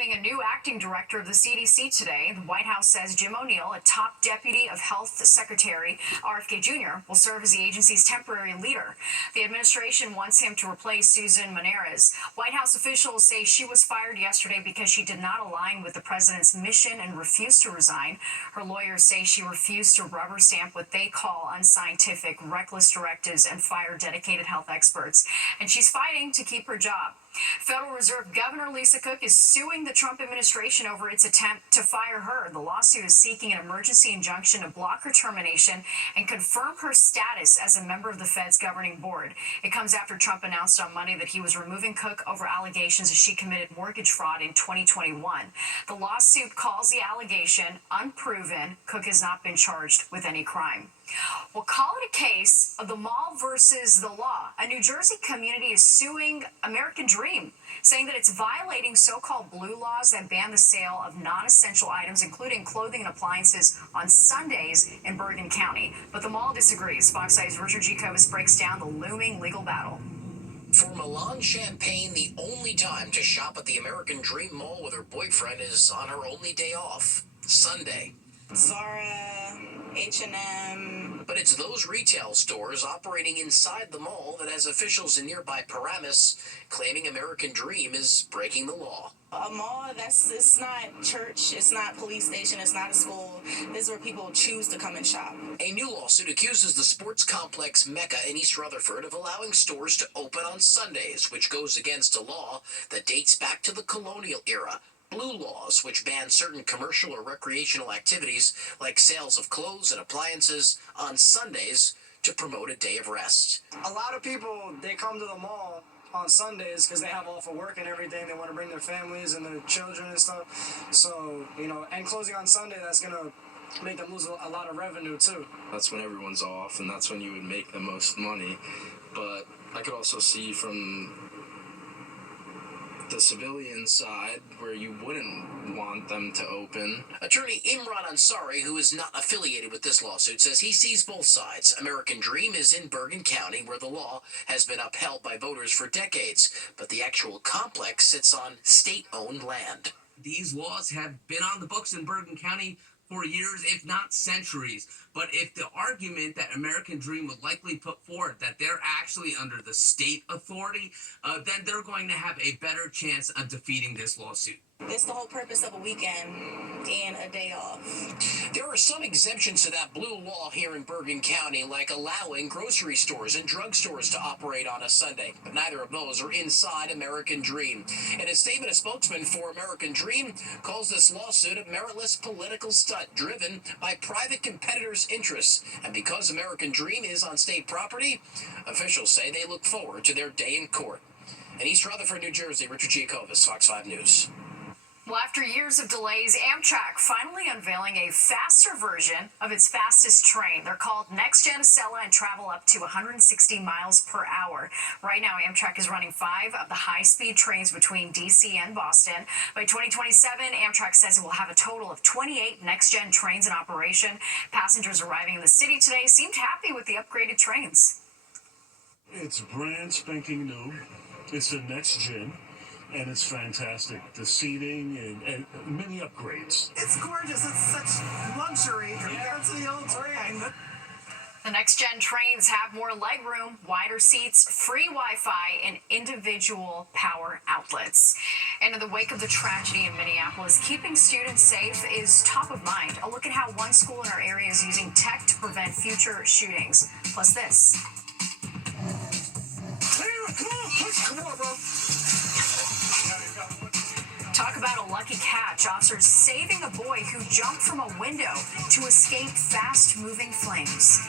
naming a new acting director of the CDC today. The White House says Jim O'Neill, a top deputy of Health Secretary RFK Jr., will serve as the agency's temporary leader. The administration wants him to replace Susan Maneras. White House officials say she was fired yesterday because she did not align with the president's mission and refused to resign. Her lawyers say she refused to rubber stamp what they call unscientific, reckless directives and fire dedicated health experts. And she's fighting to keep her job. Federal Reserve Governor Lisa Cook is suing the Trump administration over its attempt to fire her. The lawsuit is seeking an emergency injunction to block her termination and confirm her status as a member of the Fed's governing board. It comes after Trump announced on Monday that he was removing Cook over allegations that she committed mortgage fraud in 2021. The lawsuit calls the allegation unproven. Cook has not been charged with any crime. We'll call it a case of the mall versus the law. A New Jersey community is suing American Dream, saying that it's violating so-called blue laws that ban the sale of non-essential items, including clothing and appliances, on Sundays in Bergen County. But the mall disagrees. Fox 8's Richard G. Kovis breaks down the looming legal battle. For Milan Champagne, the only time to shop at the American Dream Mall with her boyfriend is on her only day off, Sunday. Zara, H&M. But it's those retail stores operating inside the mall that has officials in nearby Paramus claiming American Dream is breaking the law. A mall, it's not church, it's not police station, it's not a school. This is where people choose to come and shop. A new lawsuit accuses the sports complex Mecca in East Rutherford of allowing stores to open on Sundays, which goes against a law that dates back to the colonial era. Blue laws, which ban certain commercial or recreational activities like sales of clothes and appliances on Sundays to promote a day of rest. A lot of people, they come to the mall on Sundays because they have off of work and everything. They want to bring their families and their children and stuff. So, and closing on Sunday, that's going to make them lose a lot of revenue too. That's when everyone's off, and that's when you would make the most money. But I could also see from the civilian side where you wouldn't want them to open. Attorney Imran Ansari, who is not affiliated with this lawsuit, says he sees both sides. American Dream is in Bergen County, where the law has been upheld by voters for decades, but the actual complex sits on state-owned land. These laws have been on the books in Bergen County for years, if not centuries. But if the argument that American Dream would likely put forward that they're actually under the state authority, then they're going to have a better chance of defeating this lawsuit. It's the whole purpose of a weekend and a day off. There are some exemptions to that blue law here in Bergen County, like allowing grocery stores and drugstores to operate on a Sunday, but neither of those are inside American Dream. In a statement, a spokesman for American Dream calls this lawsuit a meritless political stunt driven by private competitors' interests. And because American Dream is on state property, officials say they look forward to their day in court. In East Rutherford, New Jersey, Richard G. Kovis, Fox 5 News. Well, after years of delays, Amtrak finally unveiling a faster version of its fastest train. They're called NextGen Acela and travel up to 160 miles per hour. Right now, Amtrak is running 5 of the high-speed trains between D.C. and Boston. By 2027, Amtrak says it will have a total of 28 NextGen trains in operation. Passengers arriving in the city today seemed happy with the upgraded trains. It's brand spanking new. It's the NextGen. And it's fantastic. The seating and many upgrades. It's gorgeous. It's such luxury compared to the old train. The NextGen trains have more legroom, wider seats, free Wi-Fi, and individual power outlets. And in the wake of the tragedy in Minneapolis, keeping students safe is top of mind. A look at how one school in our area is using tech to prevent future shootings. Plus this. Come on, bro. Talk about a lucky catch. Officers saving a boy who jumped from a window to escape fast-moving flames.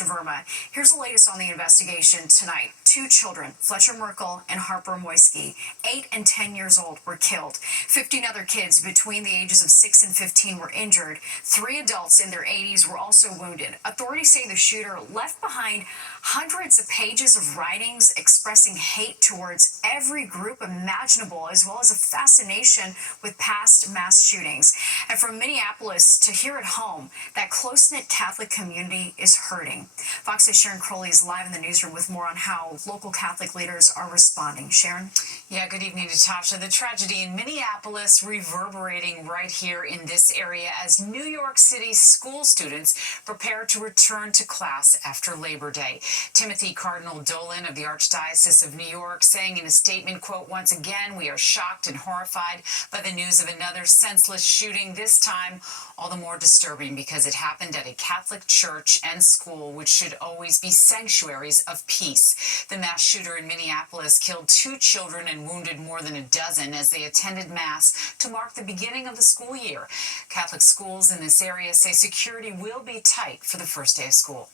Verma. Here's the latest on the investigation tonight. 2 children, Fletcher Merkel and Harper Moisky, 8 and 10 years old, were killed. 15 other kids between the ages of 6 and 15 were injured. 3 adults in their 80s were also wounded. Authorities say the shooter left behind hundreds of pages of writings expressing hate towards every group imaginable, as well as a fascination with past mass shootings. And from Minneapolis to here at home, that close-knit Catholic community is hurting. Fox 8's Sharon Crowley is live in the newsroom with more on how local Catholic leaders are responding. Sharon? Yeah, good evening, Natasha. The tragedy in Minneapolis reverberating right here in this area as New York City school students prepare to return to class after Labor Day. Timothy Cardinal Dolan of the Archdiocese of New York saying in a statement, quote, "Once again, we are shocked and horrified by the news of another senseless shooting, this time all the more disturbing because it happened at a Catholic church and school, which should always be sanctuaries of peace." The mass shooter in Minneapolis killed 2 children and wounded more than a dozen as they attended Mass to mark the beginning of the school year. Catholic schools in this area say security will be tight for the first day of school.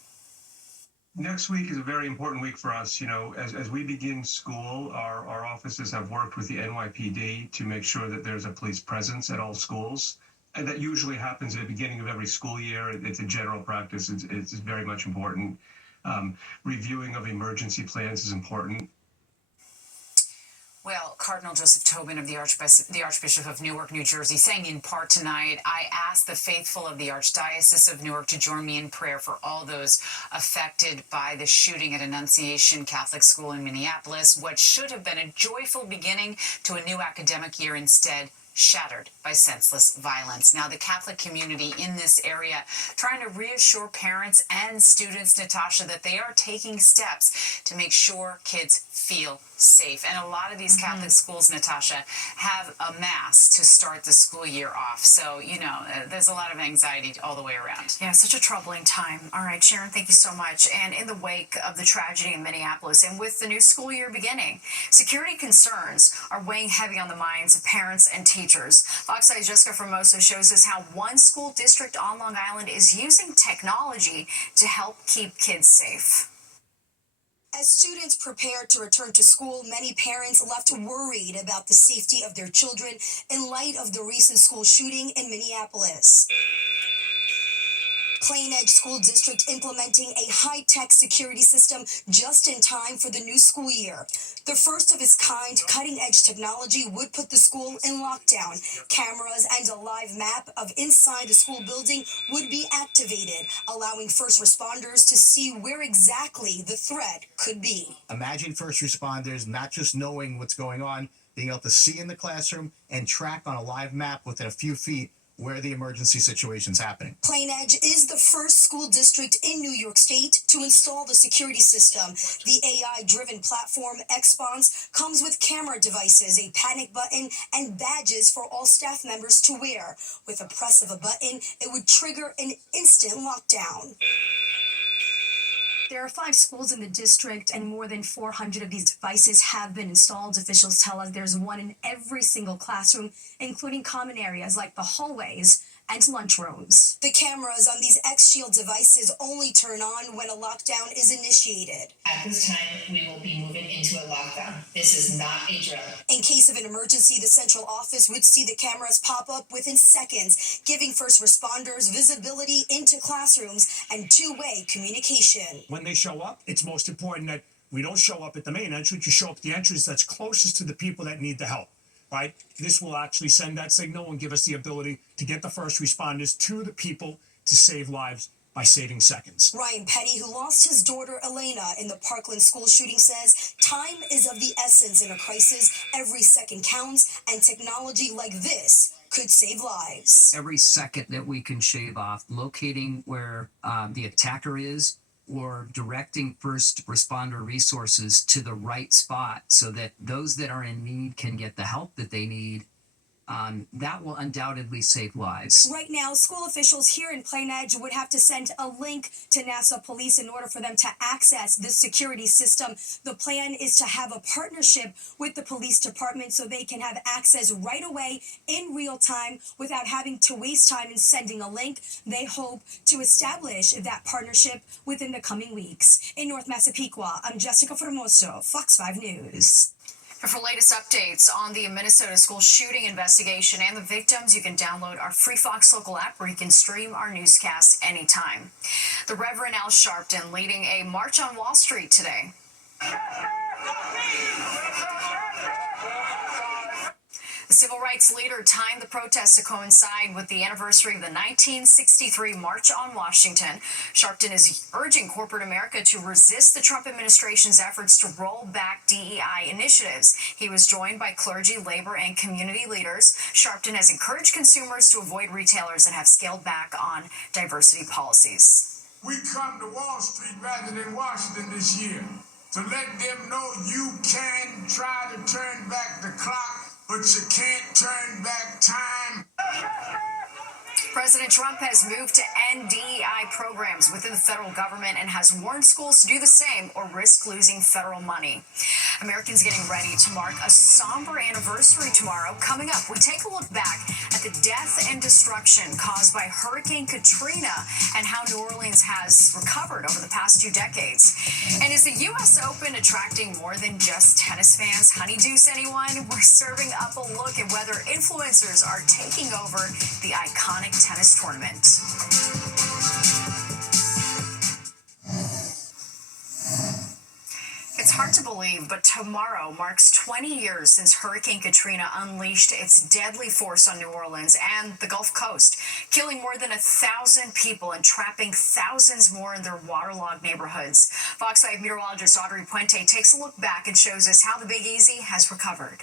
Next week is a very important week for us. You know, as we begin school, our offices have worked with the NYPD to make sure that there's a police presence at all schools. And that usually happens at the beginning of every school year. It's a general practice. It's very much important. Reviewing of emergency plans is important. Well, Cardinal Joseph Tobin of the Archbishop of Newark, New Jersey, saying in part tonight, "I ask the faithful of the Archdiocese of Newark to join me in prayer for all those affected by the shooting at Annunciation Catholic School in Minneapolis. What should have been a joyful beginning to a new academic year instead shattered by senseless violence." Now, the Catholic community in this area trying to reassure parents and students, Natasha, that they are taking steps to make sure kids feel safe. And a lot of these Catholic schools, Natasha, have a Mass to start the school year off. So, you know, there's a lot of anxiety all the way around. Yeah, such a troubling time. All right, Sharon, thank you so much. And in the wake of the tragedy in Minneapolis and with the new school year beginning, security concerns are weighing heavy on the minds of parents and teachers. Fox 8's Jessica Formoso shows us how one school district on Long Island is using technology to help keep kids safe. As students prepare to return to school, many parents left worried about the safety of their children in light of the recent school shooting in Minneapolis. Plain Edge School District implementing a high-tech security system just in time for the new school year. The first of its kind cutting-edge technology would put the school in lockdown. Cameras and a live map of inside the school building would be activated, allowing first responders to see where exactly the threat could be. Imagine first responders not just knowing what's going on, being able to see in the classroom and track on a live map within a few feet where the emergency situation's happening. Plain Edge is the first school district in New York State to install the security system. The AI-driven platform, XPONS, comes with camera devices, a panic button, and badges for all staff members to wear. With a press of a button, it would trigger an instant lockdown. There are 5 schools in the district, and more than 400 of these devices have been installed. Officials tell us there's one in every single classroom, including common areas like the hallways and lunchrooms. The cameras on these X-Shield devices only turn on when a lockdown is initiated. At this time, we will be moving into a lockdown. This is not a drill. In case of an emergency, the central office would see the cameras pop up within seconds, giving first responders visibility into classrooms and two-way communication. When they show up, it's most important that we don't show up at the main entrance. You show up at the entrance that's closest to the people that need the help. Right? This will actually send that signal and give us the ability to get the first responders to the people to save lives by saving seconds. Ryan Petty, who lost his daughter Elena in the Parkland school shooting, says time is of the essence in a crisis. Every second counts, and technology like this could save lives. Every second that we can shave off, locating where the attacker is, or directing first responder resources to the right spot so that those that are in need can get the help that they need, that will undoubtedly save lives. Right now, school officials here in Plain Edge would have to send a link to Nassau Police in order for them to access this security system. The plan is to have a partnership with the police department so they can have access right away in real time without having to waste time in sending a link. They hope to establish that partnership within the coming weeks. In North Massapequa, I'm Jessica Formoso, Fox 5 News. And for latest updates on the Minnesota school shooting investigation and the victims, you can download our free Fox Local app where you can stream our newscasts anytime. The Reverend Al Sharpton leading a march on Wall Street today. The civil rights leader timed the protest to coincide with the anniversary of the 1963 March on Washington. Sharpton is urging corporate America to resist the Trump administration's efforts to roll back DEI initiatives. He was joined by clergy, labor, and community leaders. Sharpton has encouraged consumers to avoid retailers that have scaled back on diversity policies. We come to Wall Street rather than Washington this year to let them know you can try to turn back the clock, but you can't turn back time. President Trump has moved to end DEI programs within the federal government and has warned schools to do the same or risk losing federal money. Americans getting ready to mark a somber anniversary tomorrow. Coming up, we take a look back at the death and destruction caused by Hurricane Katrina and how New Orleans has recovered over the past 2 decades. And is the U.S. Open attracting more than just tennis fans? Honeydews, anyone? We're serving up a look at whether influencers are taking over the iconic tennis tournament. It's hard to believe, but tomorrow marks 20 years since Hurricane Katrina unleashed its deadly force on New Orleans and the Gulf Coast, killing more than 1,000 people and trapping thousands more in their waterlogged neighborhoods. Fox 5 meteorologist Audrey Puente takes a look back and shows us how the Big Easy has recovered.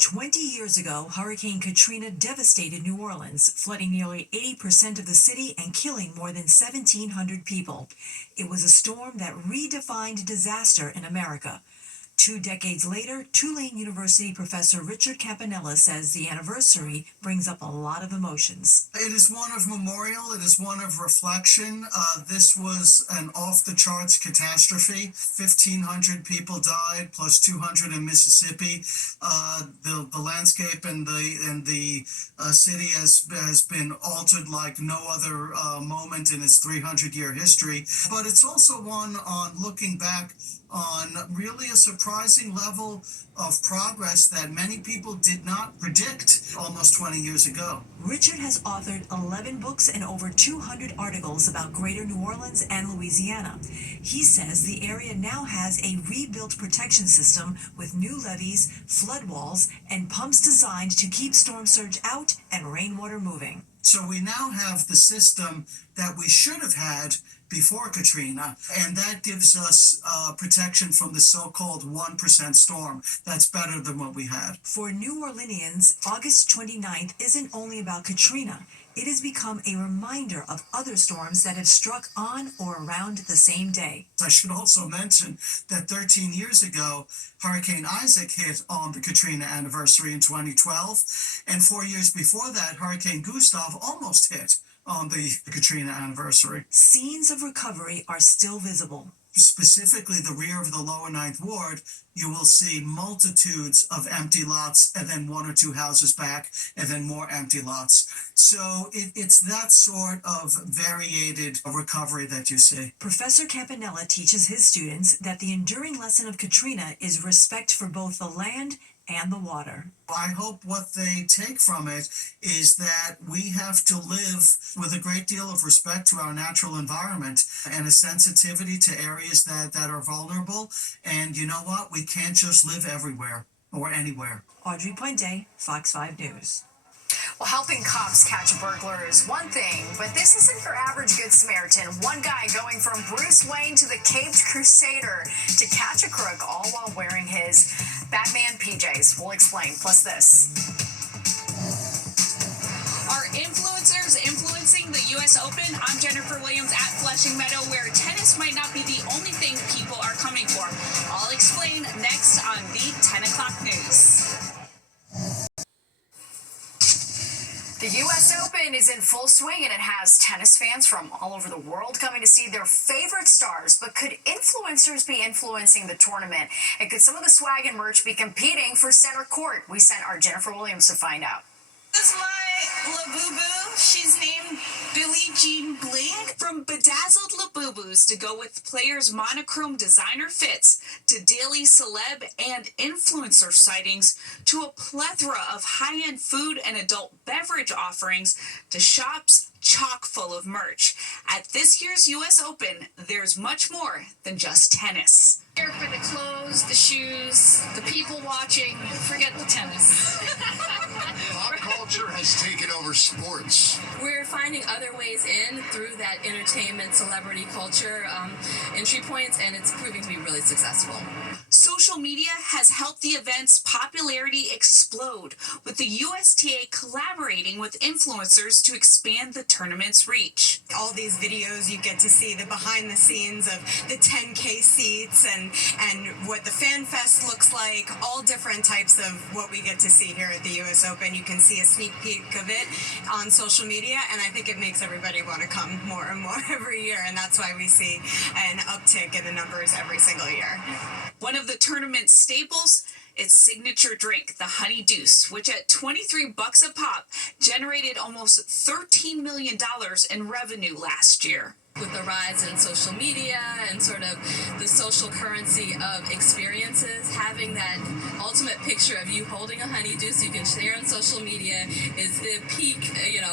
20 years ago, Hurricane Katrina devastated New Orleans, flooding nearly 80% of the city and killing more than 1,700 people. It was a storm that redefined disaster in America. 2 decades later, Tulane University professor Richard Campanella says the anniversary brings up a lot of emotions. It is one of memorial. It is one of reflection. This was an off-the-charts catastrophe. 1,500 people died, plus 200 in Mississippi. The landscape and the city has been altered like no other moment in its 300-year history. But it's also one on looking back on really a surprising level of progress that many people did not predict almost 20 years ago. Richard has authored 11 books and over 200 articles about Greater New Orleans and Louisiana. He says the area now has a rebuilt protection system with new levees, flood walls, and pumps designed to keep storm surge out and rainwater moving. So we now have the system that we should have had before Katrina, and that gives us protection from the so-called 1% storm. That's better than what we had. For New Orleanians, August 29th isn't only about Katrina. It has become a reminder of other storms that have struck on or around the same day. I should also mention that 13 years ago, Hurricane Isaac hit on the Katrina anniversary in 2012, and 4 years before that, Hurricane Gustav almost hit on the Katrina anniversary. Scenes of recovery are still visible. Specifically the rear of the lower Ninth Ward, you will see multitudes of empty lots and then 1 or 2 houses back and then more empty lots. So it's that sort of variated recovery that you see. Professor Campanella teaches his students that the enduring lesson of Katrina is respect for both the land and the water. I hope what they take from it is that we have to live with a great deal of respect to our natural environment and a sensitivity to areas that are vulnerable. And you know what? We can't just live everywhere or anywhere. Audrey Puente, Fox 5 News. Well, helping cops catch a burglar is one thing, but this isn't your average Good Samaritan. One guy going from Bruce Wayne to the Caped Crusader to catch a crook, all while wearing his Batman PJs. We'll explain. Plus this. Are influencers influencing the U.S. Open? I'm Jennifer Williams at Flushing Meadow, where tennis might not be the only thing people are coming for. I'll explain next on the 10 o'clock news. The U.S. Open is in full swing, and it has tennis fans from all over the world coming to see their favorite stars. But could influencers be influencing the tournament? And could some of the swag and merch be competing for center court? We sent our Jennifer Williams to find out. This is my Labubu. She's named Billie Jean Bling. From bedazzled Labubus to go with players' monochrome designer fits, to daily celeb and influencer sightings, to a plethora of high-end food and adult beverage offerings, to shops chock full of merch. At this year's U.S. Open, there's much more than just tennis. Here for the clothes, the shoes, the people watching. Forget the tennis. Pop culture has taken over sports. We're finding other ways in through that entertainment, celebrity culture entry points, and it's proving to be really successful. Social media has helped the event's popularity explode, with the USTA collaborating with influencers to expand the tournament's reach. All these videos, you get to see the behind the scenes of the 10K seats and what the Fan Fest looks like, all different types of what we get to see here at the US Open. You can see a sneak peek of it on social media, and I think it makes everybody want to come more and more every year, and that's why we see an uptick in the numbers every single year. One of the tournament's staples, its signature drink, the Honey Deuce, which at $23 a pop generated almost $13 million in revenue last year. With the rise in social media and sort of the social currency of experiences, having that ultimate picture of you holding a honey deuce you can share on social media is the peak,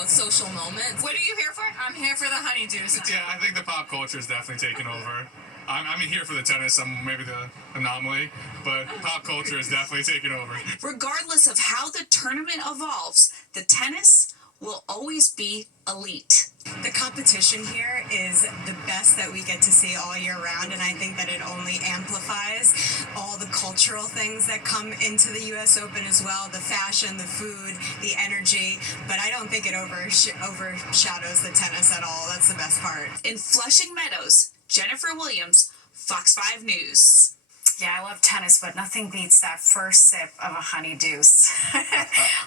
social moment. What are you here for? I'm here for the honey deuce. Yeah, I think the pop culture is definitely taken over. I'm here for the tennis. I'm maybe the anomaly, but pop culture is definitely taking over. Regardless of how the tournament evolves, the tennis will always be elite. The competition here is the best that we get to see all year round, and I think that it only amplifies all the cultural things that come into the US Open as well, the fashion, the food, the energy, but I don't think it overshadows the tennis at all. That's the best part. In Flushing Meadows, Jennifer Williams, Fox 5 News. Yeah, I love tennis, but nothing beats that first sip of a honey deuce.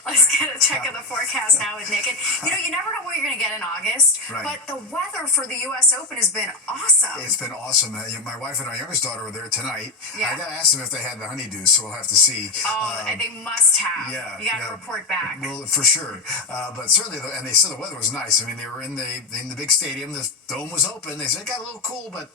Let's get a check of the forecast now with Nick. And, you never know what you're going to get in August, right. But the weather for the U.S. Open has been awesome. It's been awesome. My wife and our youngest daughter were there tonight. Yeah. I got to ask them if they had the honey deuce, so we'll have to see. Oh, and they must have. Yeah. You got to report back. Well, for sure. But certainly, and they said the weather was nice. I mean, they were in the big stadium. The dome was open. They said it got a little cool, but,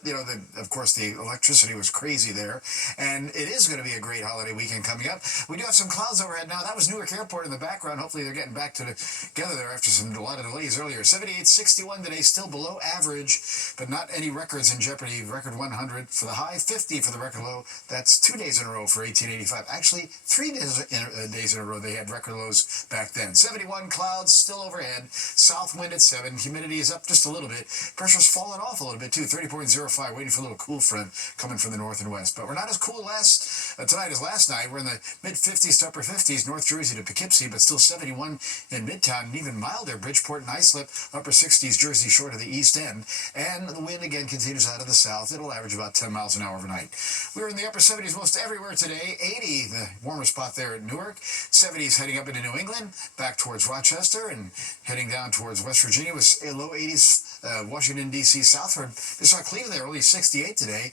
of course, the electricity was crazy there. And it is going to be a great holiday weekend coming up. We do have some clouds overhead now. That was Newark Airport in the background. Hopefully they're getting back together there after a lot of delays earlier. 78-61 today, still below average, but not any records in jeopardy. Record 100 for the high, 50 for the record low. That's 2 days in a row for 1885. Actually, 3 days in a row they had record lows back then. 71 clouds still overhead. South wind at 7. Humidity is up just a little bit. Pressure's fallen off a little bit too. 30.05. Waiting for a little cool front coming from the north and west. But we're not as cool tonight as last night. We're in the mid-50s to upper 50s, North Jersey to Poughkeepsie, but still 71 in Midtown, and even milder, Bridgeport and Islip, upper 60s, Jersey Shore to the east end. And the wind again continues out of the south. It'll average about 10 miles an hour overnight. We're in the upper 70s most everywhere today. 80, the warmer spot there at Newark. 70s heading up into New England, back towards Rochester, and heading down towards West Virginia with low 80s, Washington, D.C. southward. We saw Cleveland there, only 68 today.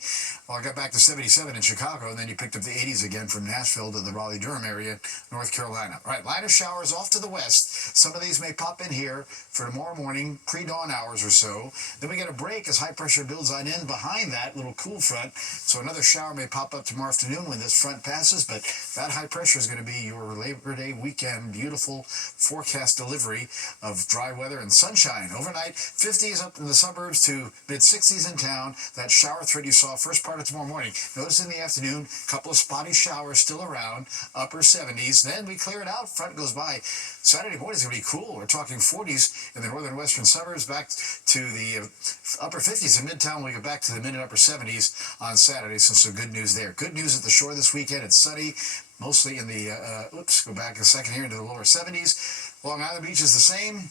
Well, I got back to 77 in Chicago, and then you picked up the 80s again from Nashville to the Raleigh-Durham area, North Carolina. All right, lighter showers off to the west. Some of these may pop in here for tomorrow morning, pre-dawn hours or so. Then we get a break as high pressure builds on in behind that little cool front. So another shower may pop up tomorrow afternoon when this front passes, but that high pressure is going to be your Labor Day weekend beautiful forecast delivery of dry weather and sunshine. Overnight, 50s up in the suburbs to mid-60s in town. That shower threat you saw first part of tomorrow morning. Notice in the afternoon, a couple of spotty showers still around, upper 70s. Then we clear it out. Front goes by. Saturday morning is going to be cool. We're talking 40s in the northern western suburbs, back to the upper 50s in Midtown. We go back to the mid and upper 70s on Saturday. So some good news there. Good news at the shore this weekend. It's sunny, mostly in the, go back a second here into the lower 70s. Long Island Beach is the same.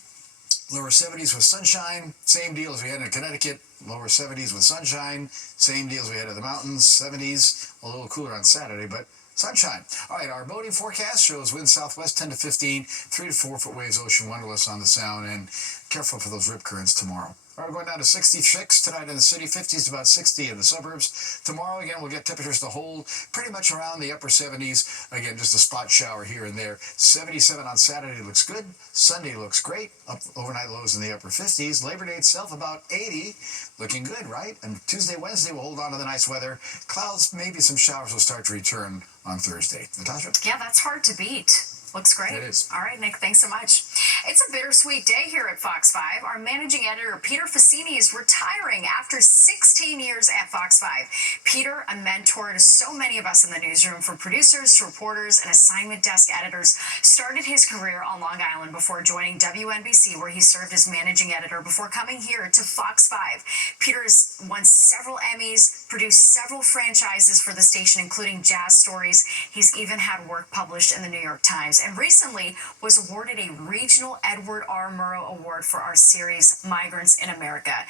Lower 70s with sunshine. Same deal as we had in Connecticut. Lower 70s with sunshine. Same deal as we had at the mountains. 70s, a little cooler on Saturday, but sunshine. All right, our boating forecast shows wind southwest 10 to 15, 3 to 4 foot waves, ocean wonderless on the sound, and careful for those rip currents tomorrow. All right, we're going down to 66 tonight in the city, 50s to about 60 in the suburbs. Tomorrow, again, we'll get temperatures to hold pretty much around the upper 70s. Again, just a spot shower here and there. 77 on Saturday looks good. Sunday looks great. Up overnight lows in the upper 50s. Labor Day itself about 80. Looking good, right? And Tuesday, Wednesday, we'll hold on to the nice weather. Clouds, maybe some showers will start to return on Thursday. Natasha? Yeah, that's hard to beat. Looks great. It is. All right, Nick, thanks so much. It's a bittersweet day here at Fox 5. Our managing editor, Peter Fassini, is retiring after 16 years at Fox 5. Peter, a mentor to so many of us in the newsroom, from producers to reporters and assignment desk editors, started his career on Long Island before joining WNBC, where he served as managing editor before coming here to Fox 5. Peter has won several Emmys, produced several franchises for the station, including Jazz Stories. He's even had work published in the New York Times, and recently was awarded a regional Edward R. Murrow Award for our series Migrants in America.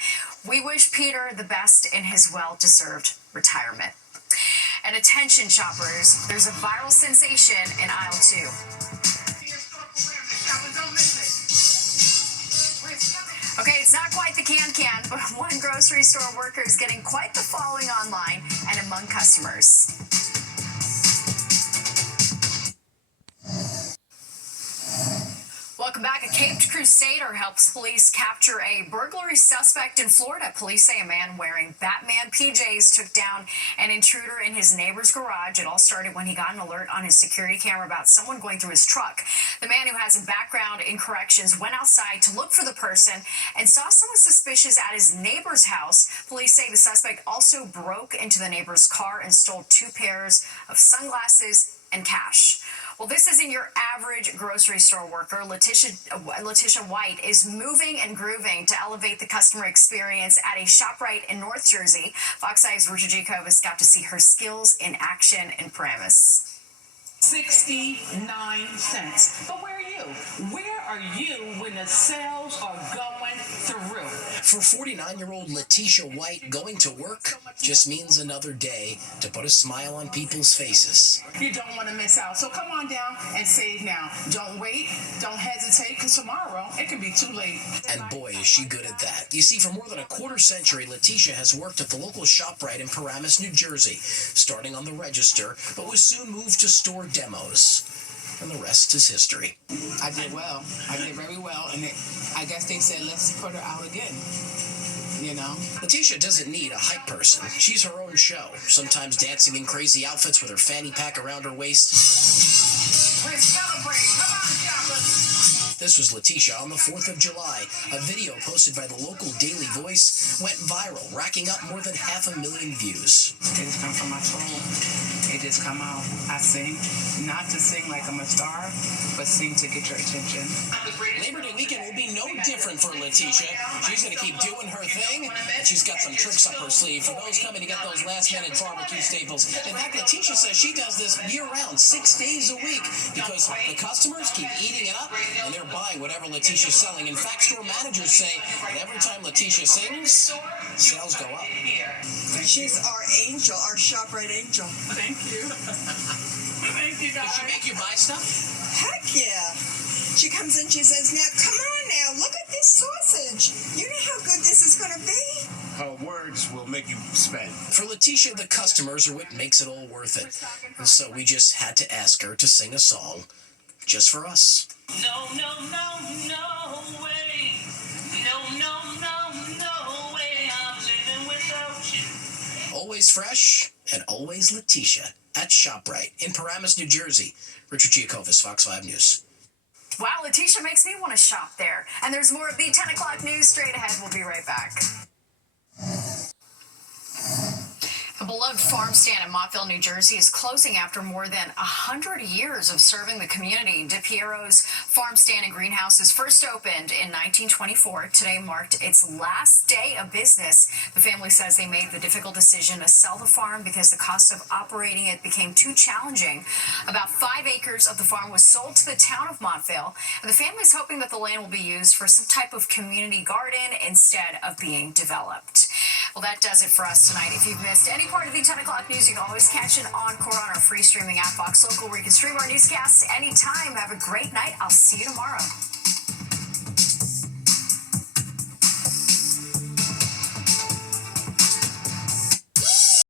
We wish Peter the best in his well-deserved retirement. And attention shoppers, there's a viral sensation in aisle 2. Okay, it's not quite the can, but one grocery store worker is getting quite the following online and among customers. Welcome back. A Caped Crusader helps police capture a burglary suspect in Florida. Police say a man wearing Batman PJs took down an intruder in his neighbor's garage. It all started when he got an alert on his security camera about someone going through his truck. The man, who has a background in corrections, went outside to look for the person and saw someone suspicious at his neighbor's house. Police say the suspect also broke into the neighbor's car and stole 2 pairs of sunglasses and cash. Well, this isn't your average grocery store worker. Letitia White is moving and grooving to elevate the customer experience at a ShopRite in North Jersey. Fox 5's Richard G. Kovas got to see her skills in action in Paramus. 69 cents. But where are you? Where are you when the sales are going through? For 49-year-old Letitia White, going to work just means another day to put a smile on people's faces. You don't want to miss out. So come on down and save now. Don't wait. Don't hesitate, because tomorrow it can be too late. And boy, is she good at that. You see, for more than a quarter century, Letitia has worked at the local ShopRite in Paramus, New Jersey, starting on the register, but was soon moved to store demos. And the rest is history. I did well. I did very well, and I guess they said, let's put her out again. You know? Letitia doesn't need a hype person. She's her own show, sometimes dancing in crazy outfits with her fanny pack around her waist. Let's celebrate. Come on, shoppers. This was Letitia on the 4th of July. A video posted by the local Daily Voice went viral, racking up more than 500,000 views. It just come from my soul. It just come out. I sing, not to sing like I'm a star, but sing to get your attention. Labor Day weekend will be no different for Letitia. She's going to keep doing her thing, and she's got some tricks up her sleeve for those coming to get those last-minute barbecue staples. In fact, Letitia says she does this year-round, 6 days a week, because the customers keep eating it up, and they're buying whatever Letitia's selling. In fact, store managers say that every time Letitia sings, sales go up. She's our angel, our ShopRite angel. Thank you. Thank you, guys. Does she make you buy stuff? Heck yeah. She comes in, she says, now come on now, look at this sausage. You know how good this is going to be? Her words will make you spend. For Letitia, the customers are what makes it all worth it. And so we just had to ask her to sing a song just for us. No, no, no, no way. No, no, no, no way. I'm living without you. Always fresh and always Letitia at ShopRite in Paramus, New Jersey. Richard Giacovis, Fox 5 News. Wow, Letitia makes me want to shop there. And there's more of the 10 o'clock news straight ahead. We'll be right back. A beloved farm stand in Montville, New Jersey is closing after more than 100 years of serving the community. DePiero's farm stand and greenhouses first opened in 1924. Today marked its last day of business. The family says they made the difficult decision to sell the farm because the cost of operating it became too challenging. About 5 acres of the farm was sold to the town of Montville, and the family is hoping that the land will be used for some type of community garden instead of being developed. Well, that does it for us tonight. If you've missed any part of the 10 o'clock news, you can always catch an encore on our free streaming app, Fox Local, where you can stream our newscasts anytime. Have a great night. I'll see you tomorrow.